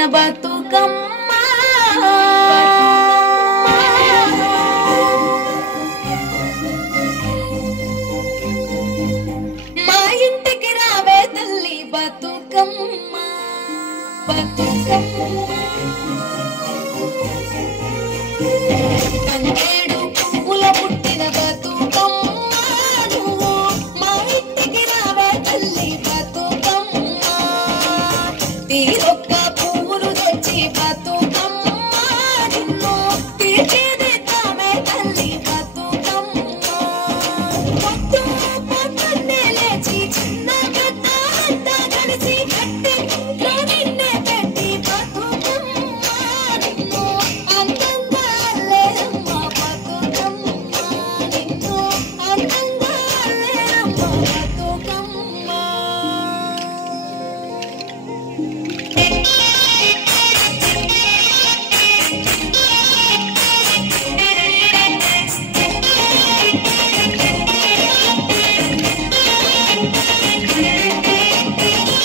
పుట్టిన బతుకమ్మ మా ఇంటికి రావే తల్లి బతుకమ్మ బతుకమ్మ తంగేడు పువ్వుల పుట్టిన బతుకమ్మ నువ్వు మా ఇంటికి రావే తల్లి బతుకమ్మ తీరొక్క పువ్వులు తెచ్చి బతుకమ్మ నిన్ను తీర్చిదిద్దామే తల్లి బతుకమ్మ పొద్దు పొద్దున్నే లేచి చిన్న పెద్ద అంతా కలిసి కట్టి నిన్నే పెట్టి బతుకమ్మ నిన్ను అందంగా అల్లేరమ్మ బతుకమ్మ నిన్ను అందంగా అల్లేరమ్మ బతుకమ్మ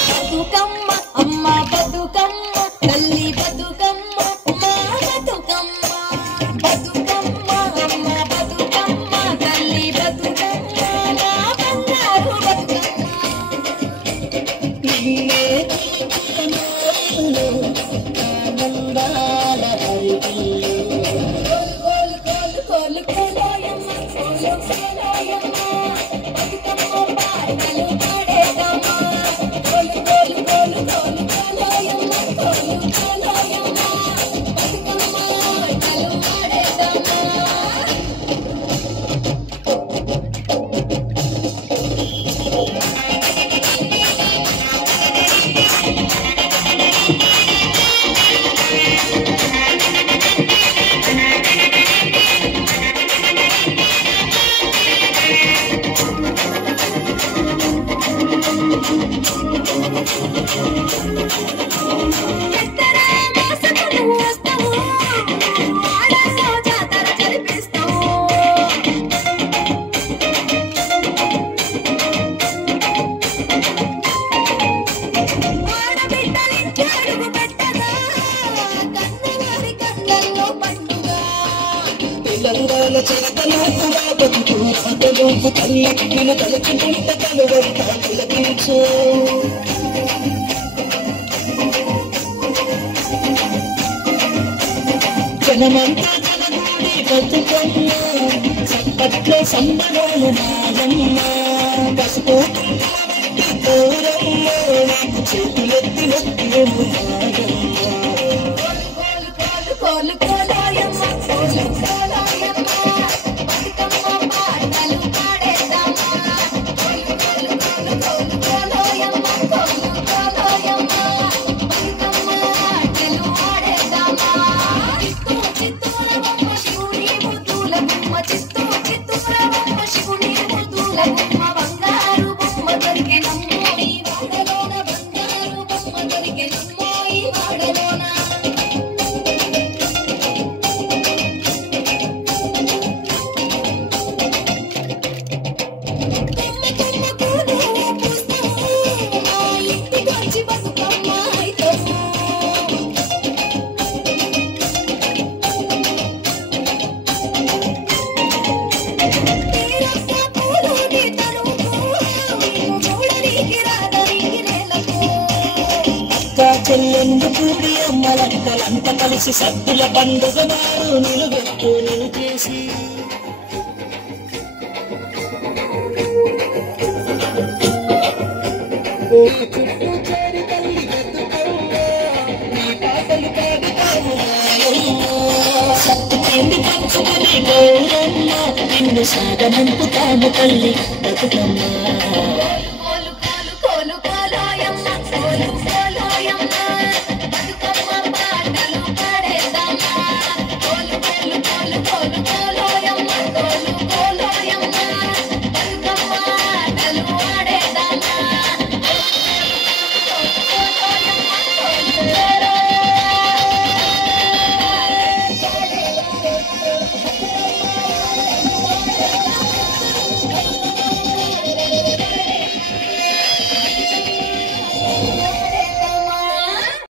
బతుకమ్మ అమ్మ బతుకమ్మ తల్లి బతుకమ్మ మా బతుకమ్మ బతుకమ్మ అమ్మ బతుకమ్మ తల్లి బతుకమ్మ నా బంగారు బతుకమ్మ నిన్నే ఆనందాల హరివిల్లు కోలు కోలు కోలు కోలోయమ్మ కోలు కోలోయమ్మ బతుకమ్మ పాటలు పాడేదమ్మ కోలు కోలు కోలు కోలు కోలోయమ్మ కోలు కోలోయమ్మ బతుకమ్మ పాటలు పాడేదమ్మ పిల్లల చేతలు బతుకు పదలు తల్లి నిన్ను తలుచుకుంటే కలువంతా పిలపించు జనమంతా జనగూడి బతుకమ్మ చప్పట్లో సంబరాలు నాయమ్మ పసుపు గౌరమ్మ నీకు చేతులెత్తి నొక్కేము నాయమ్మ కోలు కోలోయమ్మ కోలు కోలోయమ్మ బతుకమ్మ పాటలు పాడేదమ్మ కోలు కోలు కోలు కోలు కోలోయమ్మ కోలు కోలోయమ్మ బతుకమ్మ పాటలు పాడేదమ్మ చిత్తూ చిత్తూర బొమ్మ శివుని ముద్దుల బొమ్మ చిత్తూ చిత్తూర బొమ్మ శివుని ముద్దుల బొమ్మ బంగారు బొమ్మ దొరికెనమ్మో ఈ వాడలోన బంగారు బొమ్మ దొరికెనమ్మో ఈ వాడలోన చెల్లెందు కూడి అమ్మలంతలంతా కలిసి సద్దుల పండుగ నాడు నిలువెత్తు నిలిపేసి చుట్టూ చేరి తల్లి బతుకమ్మ నీ పాటలు పాడుతాము సత్తు పిండి పంచుకుని గౌరమ్మ నిన్ను సాగనంపుతాము తల్లి బతుకమ్మ